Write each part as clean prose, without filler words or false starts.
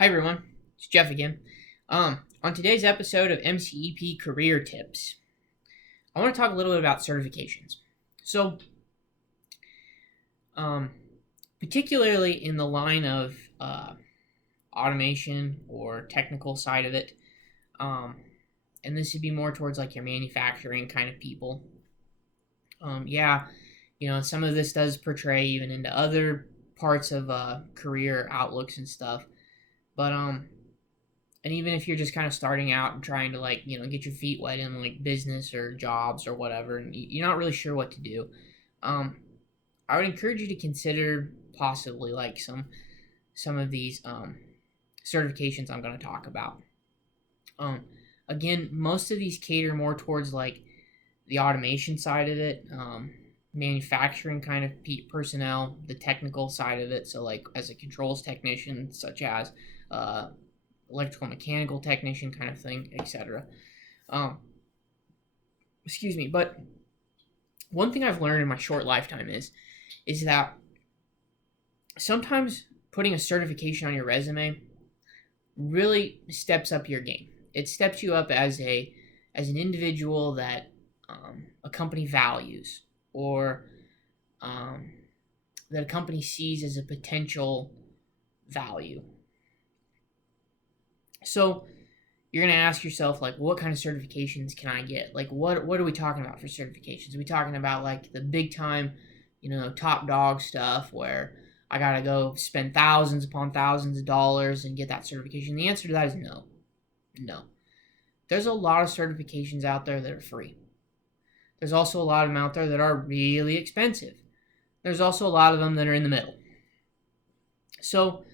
Hi everyone, it's Jeff again. On today's episode of MCEP Career Tips, I want to talk a little bit about certifications. So, um, particularly in the line of automation or technical side of it, um, and this would be more towards like your manufacturing kind of people. Yeah, some of this does portray even into other parts of career outlooks and stuff, but and even if you're just kind of starting out and trying to get your feet wet in like business or jobs or whatever, and you're not really sure what to do, um, I would encourage you to consider possibly like some of these certifications I'm going to talk about. um, Again, most of these cater more towards like the automation side of it, manufacturing kind of personnel, the technical side of it, so like as a controls technician, such as uh, electrical mechanical technician kind of thing, etc. Um, excuse me, but one thing I've learned in my short lifetime is that sometimes putting a certification on your resume really steps up your game. It steps you up as an individual that a company values, or um, that a company sees as a potential value. So you're going to ask yourself, like, what kind of certifications can I get? Like, what are we talking about for certifications? Are we talking about like the big time, top dog stuff where I got to go spend thousands upon thousands of dollars and get that certification? The answer to that is no. No. There's a lot of certifications out there that are free. There's also a lot of them out there that are really expensive. There's also a lot of them that are in the middle. So,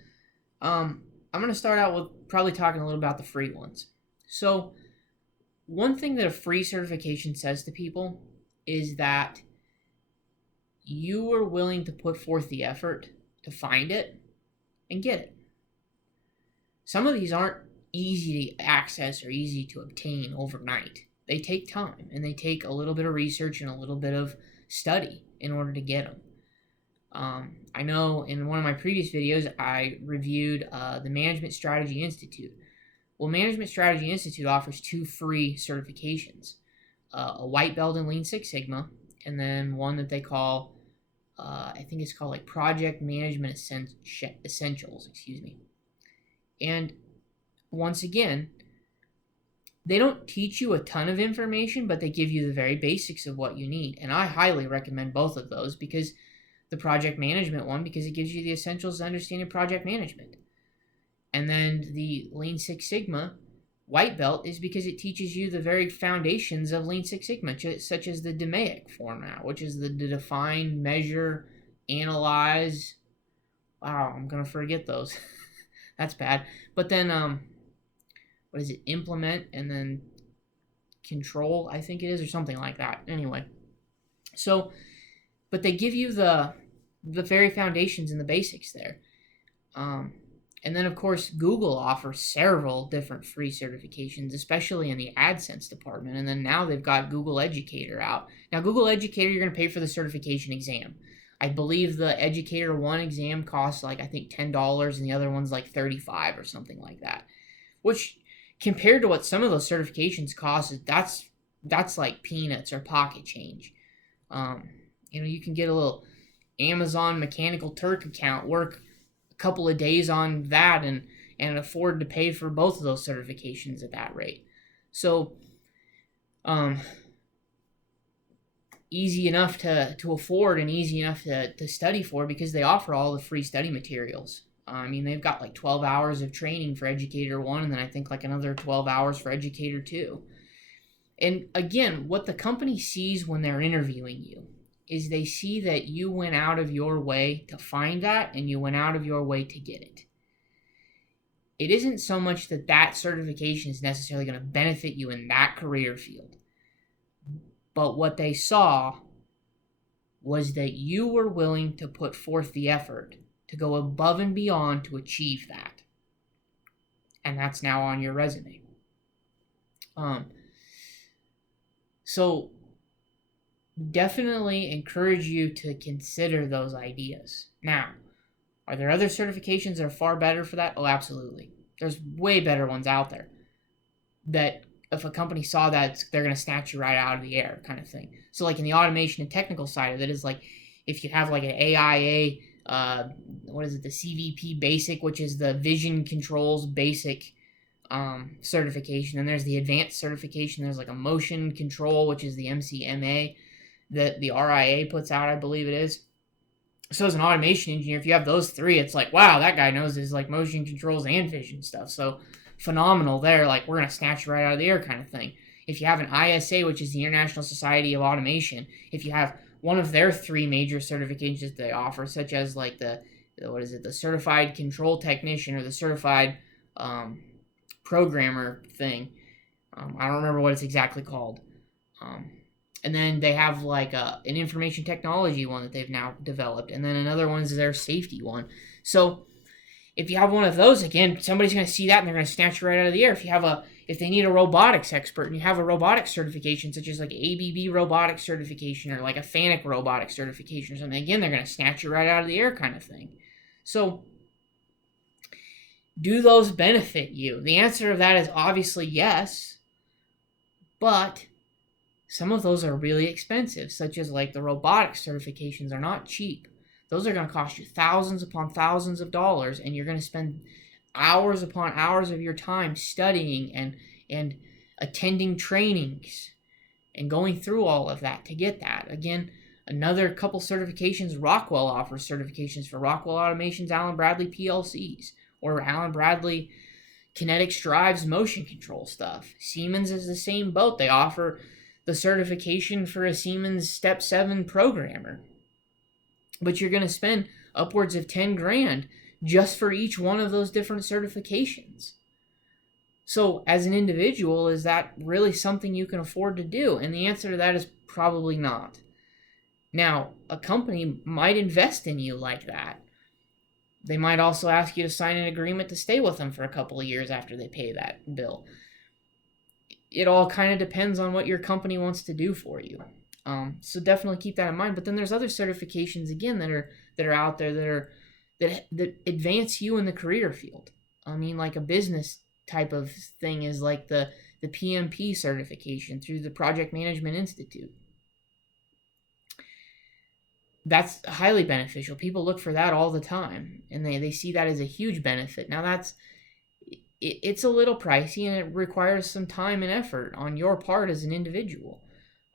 I'm going to start out with probably talking a little about the free ones. So, one thing that a free certification says to people is that you are willing to put forth the effort to find it and get it. Some of these aren't easy to access or easy to obtain overnight. They take time and they take a little bit of research and a little bit of study in order to get them. I know in one of my previous videos I reviewed the Management Strategy Institute. Well, Management Strategy Institute offers two free certifications, a white belt in Lean Six Sigma, and then one that they call, I think it's called like Project Management Essentials, excuse me. And once again, they don't teach you a ton of information, but they give you the very basics of what you need. And I highly recommend both of those, because the project management one, because it gives you the essentials to understanding project management. And then the Lean Six Sigma white belt is because it teaches you the very foundations of Lean Six Sigma, such as the DMAIC format, which is the define, measure, analyze. Wow, I'm gonna forget those. That's bad. But then, what is it? Implement and then control, I think it is, or something like that. Anyway, so, but they give you the very foundations and the basics there. And then, of course, Google offers several different free certifications, especially in the AdSense department. And then now they've got Google Educator out. Now, Google Educator, you're going to pay for the certification exam. I believe the Educator 1 exam costs like, I think $10, and the other one's like $35 or something like that. Which, compared to what some of those certifications cost, that's like peanuts or pocket change. You can get a little Amazon Mechanical Turk account, work a couple of days on that, and afford to pay for both of those certifications at that rate. So, easy enough to afford and easy enough to study for, because they offer all the free study materials. I mean, they've got like 12 hours of training for Educator 1, and then I think like another 12 hours for Educator 2. And again, what the company sees when they're interviewing you is they see that you went out of your way to find that, and you went out of your way to get it. It isn't so much that that certification is necessarily going to benefit you in that career field, but what they saw was that you were willing to put forth the effort to go above and beyond to achieve that. And that's now on your resume. So definitely encourage you to consider those ideas. Now, Are there other certifications that are far better for that? Oh, absolutely. There's way better ones out there that if a company saw that, they're going to snatch you right out of the air kind of thing. So like in the automation and technical side of it is like if you have like an AIA, what is it, the CVP basic, which is the vision controls basic certification. And there's the advanced certification. There's like a motion control, which is the MCMA that the RIA puts out, I believe it is. So as an automation engineer, if you have those three, it's like, wow, that guy knows his like motion controls and vision stuff. So phenomenal there. Like we're going to snatch you right out of the air kind of thing. If you have an ISA, which is the International Society of Automation, if you have one of their three major certifications that they offer, such as like the Certified Control Technician or the Certified Programmer thing. I don't remember what it's exactly called. And then they have like an information technology one that they've now developed. And then another one is their safety one. So if you have one of those, again, somebody's going to see that and they're going to snatch you right out of the air. If they need a robotics expert and you have a robotics certification, such as like ABB robotics certification or like a FANUC robotics certification or something, again, they're going to snatch you right out of the air kind of thing. So do those benefit you? The answer to that is obviously yes, but some of those are really expensive, such as like the robotics certifications are not cheap. Those are going to cost you thousands upon thousands of dollars, and you're going to spend hours upon hours of your time studying and attending trainings and going through all of that to get that. Again, another couple certifications, Rockwell offers certifications for Rockwell Automation's Allen Bradley PLCs or Allen Bradley Kinetics Drives motion control stuff. Siemens is the same boat. They offer the certification for a Siemens Step 7 programmer. But you're going to spend upwards of 10 grand just for each one of those different certifications. So as an individual, is that really something you can afford to do? And the answer to that is probably not. Now, a company might invest in you like that. They might also ask you to sign an agreement to stay with them for a couple of years after they pay that bill. It all kind of depends on what your company wants to do for you. So definitely keep that in mind. But then there's other certifications again that are out there that advance you in the career field. I mean, like a business type of thing is like the PMP certification through the Project Management Institute. That's highly beneficial. People look for that all the time, and they see that as a huge benefit. Now it's a little pricey, and it requires some time and effort on your part as an individual,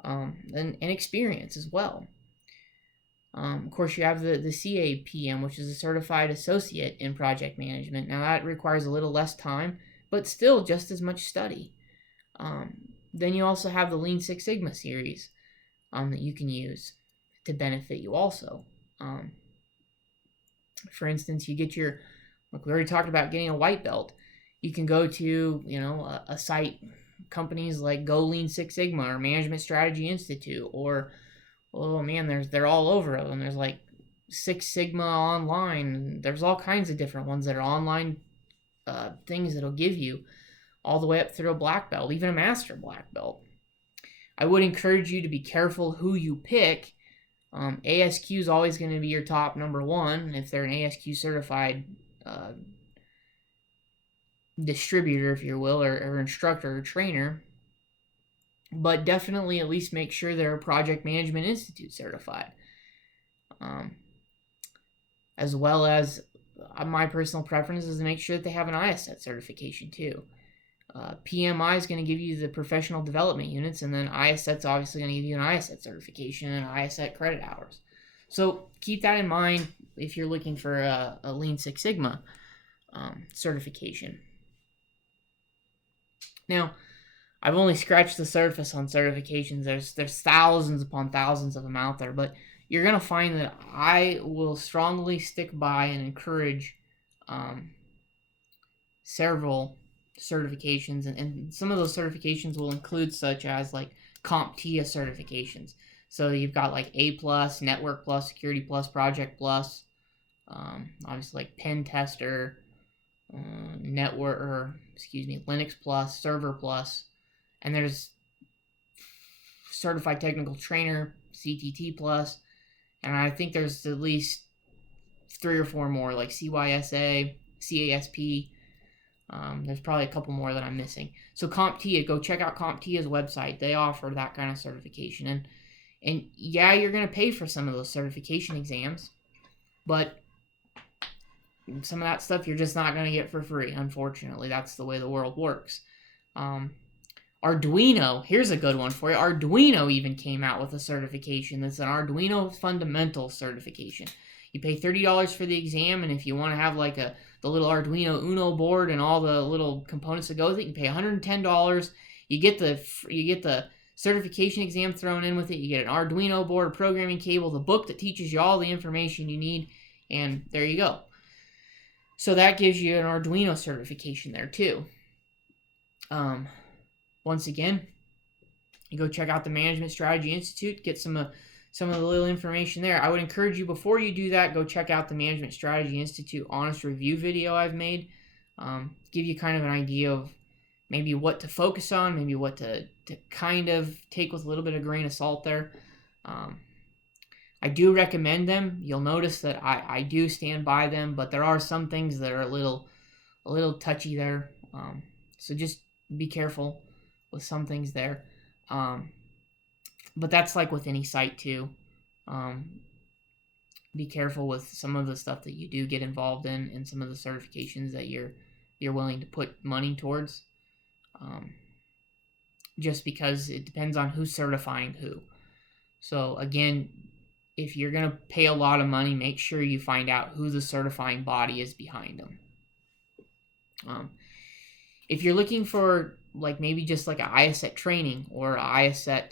and experience as well. Of course, you have the CAPM, which is a Certified Associate in Project Management. Now that requires a little less time, but still just as much study. Then you also have the Lean Six Sigma series that you can use to benefit you also. For instance, you get like we already talked about getting a white belt. You can go to, a site, companies like Go Lean Six Sigma or Management Strategy Institute, or, oh man, they're all over them. There's like Six Sigma online. There's all kinds of different ones that are online things that'll give you all the way up through a black belt, even a master black belt. I would encourage you to be careful who you pick. ASQ is always going to be your top number one if they're an ASQ certified distributor, if you will, or instructor or trainer. But definitely at least make sure they're Project Management Institute certified. As well as my personal preference is to make sure that they have an ISET certification too. PMI is going to give you the professional development units, and then ISET's obviously going to give you an ISET certification and ISET credit hours. So keep that in mind if you're looking for a Lean Six Sigma certification. Now, I've only scratched the surface on certifications. There's thousands upon thousands of them out there, but you're going to find that I will strongly stick by and encourage several certifications, and some of those certifications will include such as like CompTIA certifications. So you've got like A+, Network Plus, Security Plus, Project Plus, obviously like Pen Tester, Linux Plus, Server Plus, and there's Certified Technical Trainer, CTT Plus, and I think there's at least 3 or 4 more like CYSA, CASP. There's probably a couple more that I'm missing. So CompTIA, go check out CompTIA's website. They offer that kind of certification. And yeah, you're going to pay for some of those certification exams, but some of that stuff you're just not going to get for free. Unfortunately, that's the way the world works. Arduino, here's a good one for you. Arduino even came out with a certification that's an Arduino Fundamental certification. You pay $30 for the exam, and if you want to have like the little Arduino Uno board and all the little components that go with it, you pay $110. You get the certification exam thrown in with it. You get an Arduino board, a programming cable, the book that teaches you all the information you need, and there you go. So that gives you an Arduino certification there too. Once again, you go check out the Management Strategy Institute, get some of the little information there. I would encourage you, before you do that, go check out the Management Strategy Institute honest review video I've made. Give you kind of an idea of maybe what to focus on, maybe what to kind of take with a little bit of grain of salt there. I do recommend them. You'll notice that I do stand by them, but there are some things that are a little touchy there. So just be careful with some things there. But that's like with any site too. Be careful with some of the stuff that you do get involved in and some of the certifications that you're willing to put money towards. Just because it depends on who's certifying who. So again, if you're going to pay a lot of money, make sure you find out who the certifying body is behind them. If you're looking for like maybe just like an IACET training or an IACET,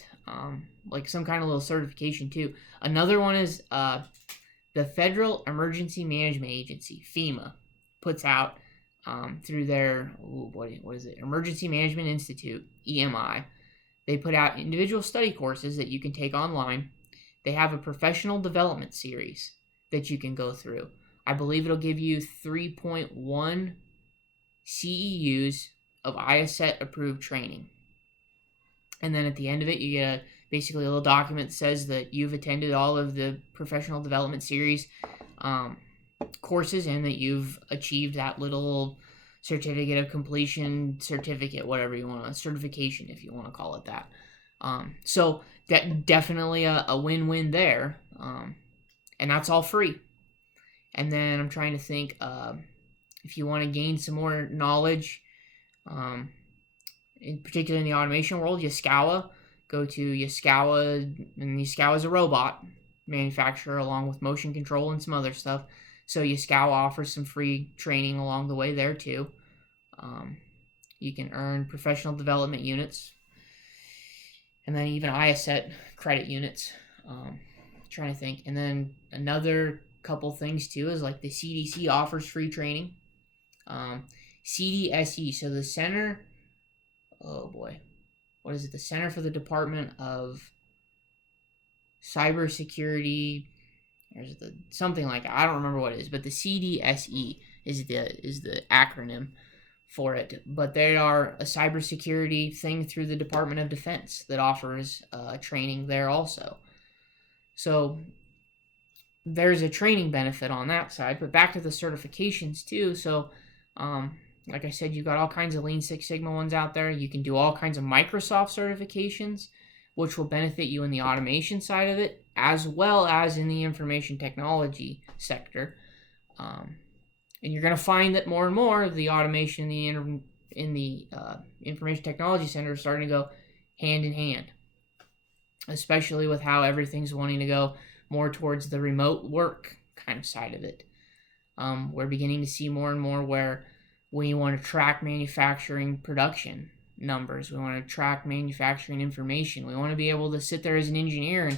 like some kind of little certification too. Another one is the Federal Emergency Management Agency, FEMA, puts out through their, what is it? Emergency Management Institute, EMI. They put out individual study courses that you can take online. They have a professional development series that you can go through. I believe it'll give you 3.1 CEUs of IACET approved training. And then at the end of it, you get basically a little document that says that you've attended all of the professional development series courses and that you've achieved that little certificate of completion, certificate, whatever you want, certification if you want to call it that. So that definitely a win-win there. And that's all free. And then I'm trying to think, if you want to gain some more knowledge, in particular in the automation world, Yaskawa, go to Yaskawa, and Yaskawa is a robot manufacturer along with motion control and some other stuff. So Yaskawa offers some free training along the way there too. You can earn professional development units, and then even IACET credit units. Trying to think. And then another couple things too is like the CDC offers free training. CDSE, so the Center, what is it? The Center for the Department of Cybersecurity, or is it something like that? I don't remember what it is, but the CDSE is the acronym for it. But they are a cybersecurity thing through the Department of Defense that offers training there also. So there's a training benefit on that side. But back to the certifications too. So like I said, you've got all kinds of Lean Six Sigma ones out there. You can do all kinds of Microsoft certifications, which will benefit you in the automation side of it, as well as in the information technology sector. And you're going to find that more and more of the automation in the information technology center is starting to go hand in hand, especially with how everything's wanting to go more towards the remote work kind of side of it. We're beginning to see more and more where we want to track manufacturing production numbers. We want to track manufacturing information. We want to be able to sit there as an engineer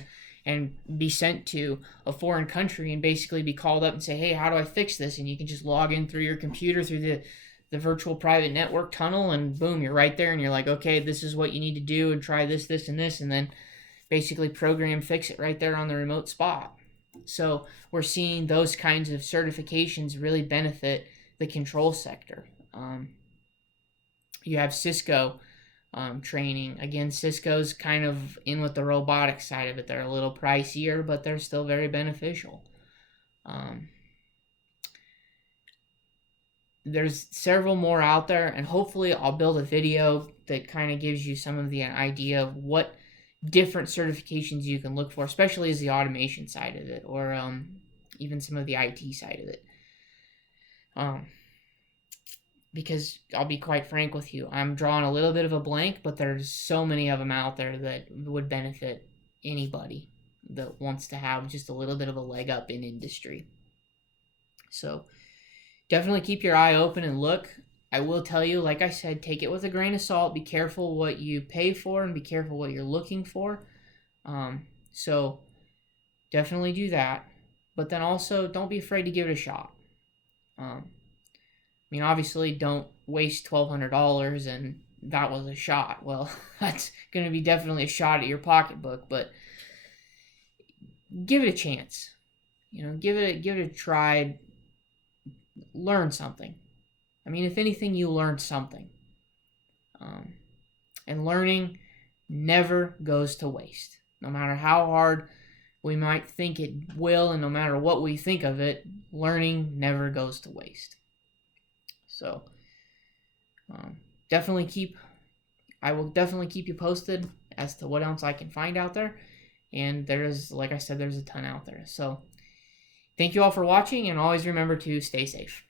and be sent to a foreign country and basically be called up and say, hey, how do I fix this? And you can just log in through your computer through the virtual private network tunnel, and boom, you're right there, and you're like, okay, this is what you need to do, and try this, this, and this, and then basically program fix it right there on the remote spot. So we're seeing those kinds of certifications really benefit the control sector. You have Cisco training. Again, Cisco's kind of in with the robotics side of it. They're a little pricier, but they're still very beneficial. there's several more out there, and hopefully I'll build a video that kind of gives you some of the idea of what different certifications you can look for, especially as the automation side of it, or even some of the IT side of it. Because I'll be quite frank with you, I'm drawing a little bit of a blank, but there's so many of them out there that would benefit anybody that wants to have just a little bit of a leg up in industry. So definitely keep your eye open and look. I will tell you, like I said, take it with a grain of salt. Be careful what you pay for and be careful what you're looking for. So definitely do that. But then also don't be afraid to give it a shot. I mean, obviously, don't waste $1,200 and that was a shot. Well, that's going to be definitely a shot at your pocketbook, but give it a chance. Give it a try. Learn something. I mean, if anything, you learned something. And learning never goes to waste. No matter how hard we might think it will, and no matter what we think of it, learning never goes to waste. So, I will definitely keep you posted as to what else I can find out there. And like I said, there's a ton out there. So, thank you all for watching, and always remember to stay safe.